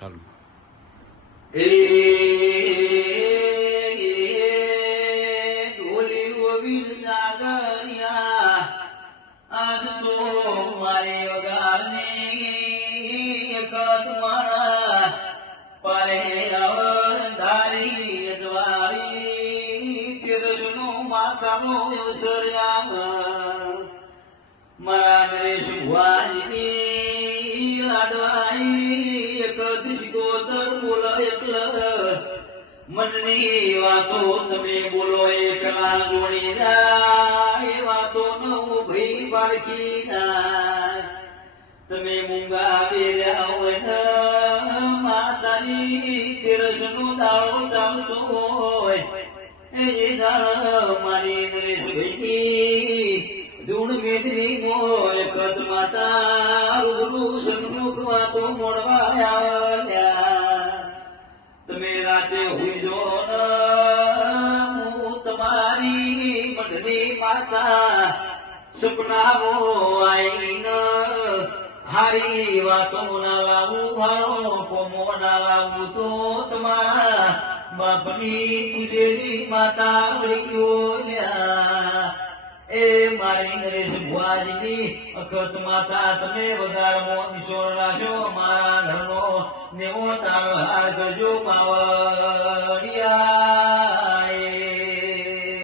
ચાલો ઢોલી ગોવિંદ નાગરિયા આજ તો મારે વગારને એકત મારા પારે અવધારી અજવારી તીરસનો માતાનો અવસર્યા મારા નરેશ ભુવાજીની લાડવાઈ એકત શિકોતર બોલો એટલે મનની વાતો તમે બોલો એ પેલા જોડી જાય વાતો ન ઉભી પારખી જાય તમે મૂંગા બેર્યા હોય ને માતાની તેરસનો દાળો ચાલતો હોય એ દાળ મારી નરેશ ભાઈની ધૂણ મેદની મોય કત માતા રૂબરૂ સન્મુખ વાતો મોડવા આવ્યા તમે રાતે હુઈજો હું તમારી મઢની માતા સપનામો આઈને હારી વાતો ના લાવું હારો કોમો ના લાવું તો તમારા બાપની પૂજેલી માતા વળી ગયો એ મારી નરેશ ભુવાજીની અખત માતા તમે વગારમો ઈશ્વર રાખ્યો મારા ઘરનો નેવો તારો હાર કરજો માવડી